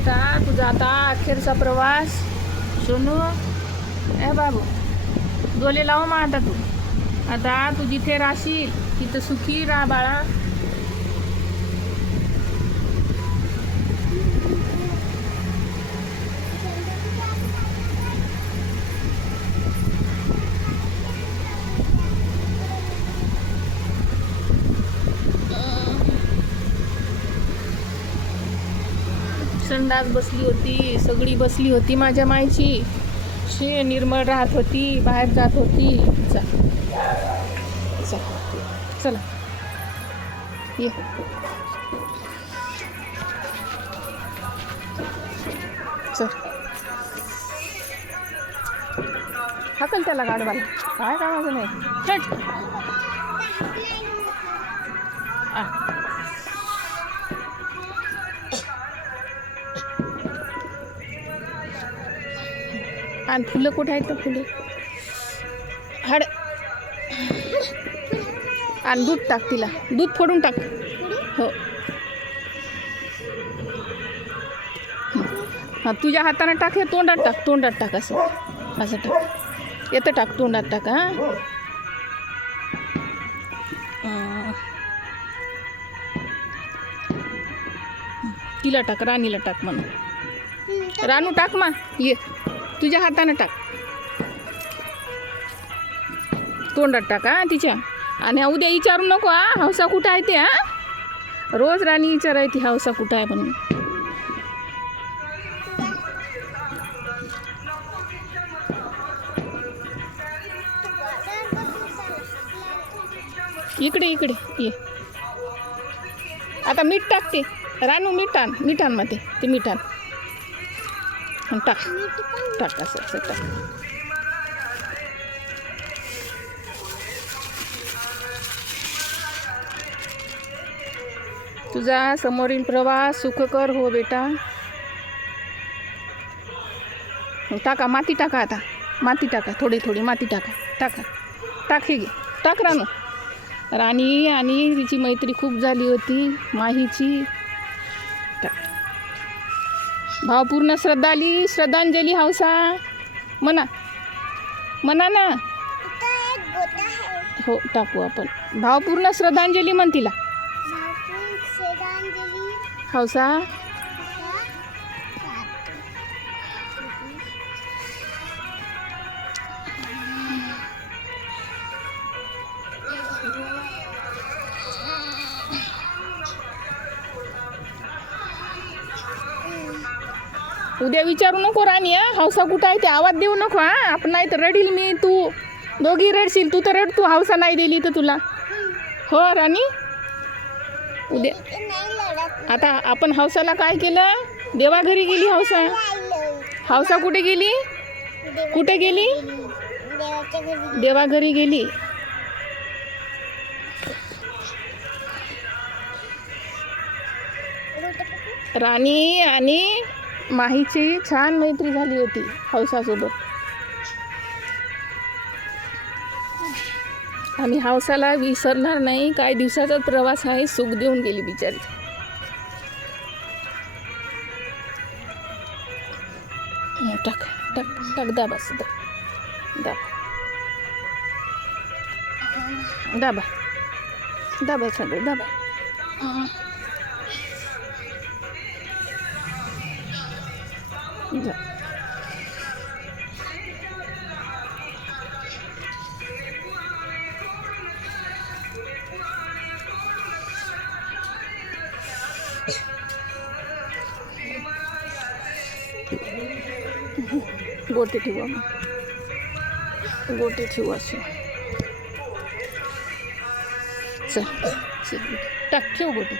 बेटा तुझा आता अखेरचा प्रवास. सोनू ए बाबू डोले लाव मग आता तू जिथे राहशील तिथं सुखी राहा बाळा. संडास बसली होती, सगळी बसली होती माझ्या मायची. शे निर्मळ राहत होती, बाहेर जात होती. चला ये. चल हाकल त्याला गाडवाला, काय कामाचं नाही. चट आणि फुलं कुठे आहेत? फुलं हाड. आणि दूध टाक तिला, दूध फोडून टाक. हो हां तुझ्या हाताने टाक, हे तोंडात टाक, तोंडात टाक. असं टाक, येतं टाक, तोंडात टाक. तिला टाक, राणीला टाक म्हणून. रानू टाक मा, ये तुझ्या हाताने टाक, तोंडात टाक तिच्या. आणि उद्या विचारू नको हौसा कुठं आहे ते. रोज राणी विचारायची हौसा कुठं आहे म्हणून. इकडे ये. आता मीठ टाकते रानू, मिठांमध्ये ते मिठान टाक असं टाक. तुझा समोरील प्रवास सुखकर हो बेटा. टाका माती, टाका आता माती टाका, थोडी माती टाक. हे घे, टाक रानू. राणी आणि तिची मैत्री खूप झाली होती माहीची. भावपूर्ण श्रद्धांजली हौसा म्हणा ना. हो टाकू आपण. भावपूर्ण श्रद्धांजली म्हण तिला हौसा. उद्या विचारू नको राणी हौसा कुठं आहे ते. आवाज देऊ नको आपण, नाही तर रडील मी, तू दोघी रडशील. तू तर रड, तू हौसा नाही दिली तर तुला. हो राणी उद्या. आता आपण हौसाला काय केलं? देवाघरी गेली हौसा. हौसा कुठे गेली? देवाघरी गेली. राणी आणि माहीची छान मैत्री झाली होती हौसासोबत. आम्ही हौसाला विसरणार नाही. काही दिवसाचा प्रवास आहे, सुख देऊन गेली बिचारी. टाक दाबा सुद्धा, दाबा एखादं दाबा. गोटे ठेवू असे. चल टाक, ठेव गोटे.